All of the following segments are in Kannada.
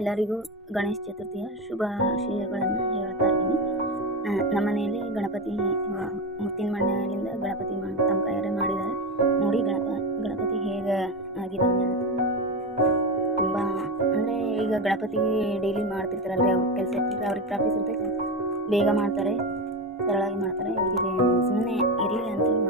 ಎಲ್ಲರಿಗೂ ಗಣೇಶ ಚತುರ್ಥಿಯ ಶುಭಾಶಯಗಳನ್ನು ಹೇಳ್ತಾ ಇದ್ದೀನಿ. ನಮ್ಮ ಮನೆಯಲ್ಲಿ ಗಣಪತಿ ಮುತ್ತಿನ ಮಣ್ಣಿನಿಂದ ಗಣಪತಿ ತಮ್ಮ ಕೈಯಾರೆ ಮಾಡಿದ್ದಾರೆ. ನೋಡಿ ಗಣಪ, ಗಣಪತಿ ಹೇಗೆ ಆಗಿದೆ ಅಂತ. ತುಂಬ, ಅಂದರೆ ಈಗ ಗಣಪತಿ ಡೈಲಿ ಮಾಡ್ತಿರ್ತಾರಲ್ಲ ಅವ್ರ ಕೆಲಸ ಇರ್ತಾರೆ ಅವ್ರಿಗೆ ಪ್ರಾಕ್ಟೀಸ್ ಇರ್ತೈತೆ. ಬೇಗ ಮಾಡ್ತಾರೆ ಸರಳಾಗಿ ಮಾಡ್ತಾರೆ. ಇವರಿಗೆ ಸುಮ್ಮನೆ ಇರಲಿ ಅಂತೇಳಿ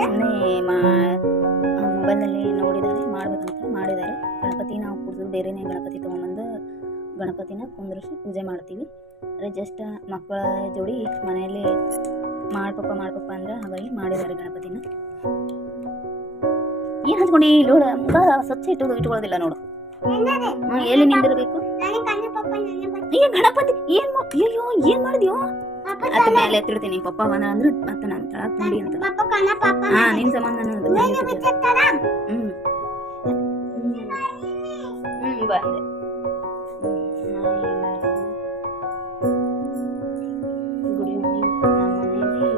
ಸುಮ್ಮನೆ ಮಾ ಮೊಬೈಲಲ್ಲಿ ನೋಡಿದ್ದಾರೆ ಮಾಡ್ಬೇಕಂತ ಮಾಡಿದ್ದಾರೆ. ಗಣಪತಿ ನಾವು ಕುಡಿದು ಬೇರೆನೇ ಗಣಪತಿ ತೊಗೊಂಬಂದು ಗಣಪತಿನ ಕುಂದ್ರಿಸಿ ಪೂಜೆ ಮಾಡ್ತೀವಿ. ಅಂದರೆ ಜಸ್ಟ್ ಮಕ್ಕಳ ಜೋಡಿ ಮನೆಯಲ್ಲಿ ಮಾಡ್ಪಪ್ಪ ಮಾಡ್ಪಪ್ಪ ಅಂದ್ರೆ ಹಾಗಾಗಿ ಮಾಡಿದ್ದಾರೆ ಗಣಪತಿನ. ಏನು ಹಚ್ಕೊಂಡು? ನೋಡ ಮುಖ ಸ್ವಚ್ಛ ಇಟ್ಟು ಇಟ್ಕೊಳ್ಳೋದಿಲ್ಲ ನೋಡು. ಎಲ್ಲಿ ನಿಂದಿರಬೇಕು? ಈಗ ಗಣಪತಿ ಏನ್ ಅಯ್ಯೋ ಏನ್ ಮಾಡಿದ್ಯೋ? ಅತ್ತ ಮೇಲೆ ಎತ್ತಿಡ್ತೀನಿ. ಪಪ್ಪ ಬಂದ ಅಂದ್ರೆ ಮತ್ತೆ ನಾನು ತಳ ಕುಂಡಿ ಅಂತ. ಹಾ ನಿನ್ ಸಂಬಂಧ. ಹ್ಮ್. ಹ್ಮ್ ಬಂದೆ. Good evening. ನಮ್ಮ ಮನೆಯಲ್ಲಿ